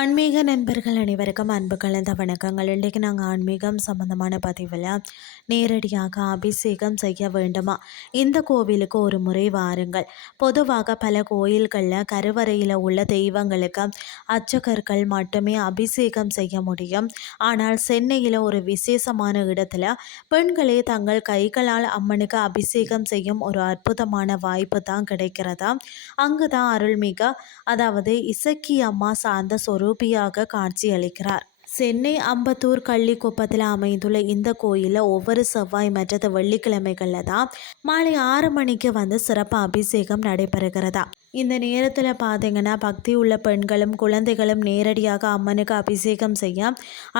ஆன்மீக நண்பர்கள் அனைவருக்கும் அன்பு கலந்த வணக்கங்கள். இன்றைக்கு நாங்கள் ஆன்மீகம் சம்பந்தமான பதிவில் நேரடியாக அபிஷேகம் செய்ய வேண்டுமா, இந்த கோவிலுக்கு ஒரு முறை வாருங்கள். பொதுவாக பல கோயில்களில் கருவறையில் உள்ள தெய்வங்களுக்கு அர்ச்சகர்கள் மட்டுமே அபிஷேகம் செய்ய முடியும். ஆனால் சென்னையில் ஒரு விசேஷமான இடத்துல பெண்களே தங்கள் கைகளால் அம்மனுக்கு அபிஷேகம் செய்யும் ஒரு அற்புதமான வாய்ப்பு தான் கிடைக்கிறதா. அங்கு தான் அருள்மிகு, அதாவது இசக்கி அம்மா சார்ந்த சொரூபியாக காட்சியளிக்கிறார். சென்னை அம்பத்தூர் கள்ளிக்குப்பத்தில் அமைந்துள்ள இந்த கோயிலில் ஒவ்வொரு செவ்வாய் மற்றது வெள்ளிக்கிழமைகளில் தான் மாலை 6 மணிக்கு சிறப்பு அபிஷேகம் நடைபெறுகிறதா. இந்த நேரத்தில் பார்த்தீங்கன்னா பக்தி உள்ள பெண்களும் குழந்தைகளும் நேரடியாக அம்மனுக்கு அபிஷேகம் செய்ய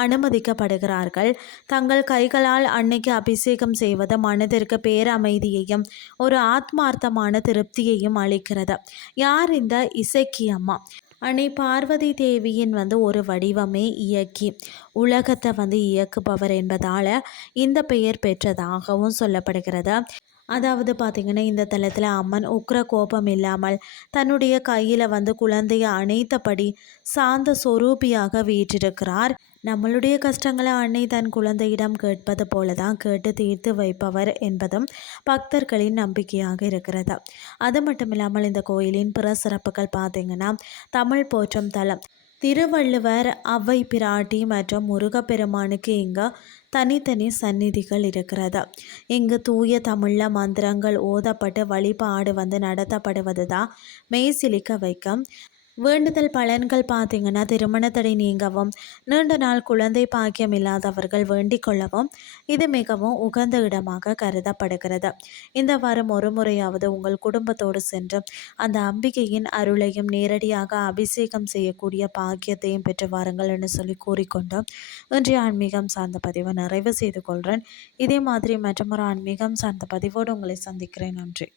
அனுமதிக்கப்படுகிறார்கள். தங்கள் கைகளால் அன்னைக்கு அபிஷேகம் செய்வது மனதிற்கு பேரமைதியையும் ஒரு ஆத்மார்த்தமான திருப்தியையும் அளிக்கிறது. யார் இந்த இசக்கி அம்மா? அன்னை பார்வதி தேவியின் ஒரு வடிவமே இயக்கி உலகத்தை இயக்குபவர் என்பதால் இந்த பெயர் பெற்றதாகவும் சொல்லப்படுகிறது. அதாவது பார்த்திங்கன்னா இந்த தலத்தில் அம்மன் உக்ர கோபம் இல்லாமல் தன்னுடைய கையில் குழந்தையை அணைத்தபடி சாந்த சொரூபியாக வீற்றிருக்கிறார். நம்மளுடைய கஷ்டங்களை அன்னை தன் குழந்தையிடம் கேட்பது போல தான் கேட்டு தீர்த்து வைப்பவர் என்பதும் பக்தர்களின் நம்பிக்கையாக இருக்கிறது. அது மட்டும் இல்லாமல் இந்த கோயிலின் பிற சிறப்புகள் பார்த்திங்கன்னா தமிழ் போற்றும் தலம். திருவள்ளுவர், அவ்வை பிராட்டி மற்றும் முருகப்பெருமானுக்கு இங்கே தனித்தனி சந்நிதிகள் இருக்கிறது. இங்கு தூய தமிழில் மந்திரங்கள் ஓதப்பட்டு வழிபாடு நடத்தப்படுவது தான் மெய்சிலிக்க வைக்கும். வேண்டுதல் பலன்கள் பார்த்திங்கன்னா திருமண தடை நீங்கவும், நீண்ட நாள் குழந்தை பாக்கியம் இல்லாதவர்கள் வேண்டிக் கொள்ளவும் இது மிகவும் உகந்த இடமாக கருதப்படுகிறது. இந்த வாரம் ஒரு முறையாவது உங்கள் குடும்பத்தோடு சென்று அந்த அம்பிகையின் அருளையும் நேரடியாக அபிஷேகம் செய்யக்கூடிய பாக்கியத்தையும் பெற்று வாருங்கள் என்று சொல்லி கூறிக்கொண்டு இன்றைய ஆன்மீகம் சார்ந்த பதிவை நிறைவு செய்து கொள்கிறேன். இதே மாதிரி மற்றொரு ஆன்மீகம் சார்ந்த பதிவோடு உங்களை சந்திக்கிறேன். நன்றி.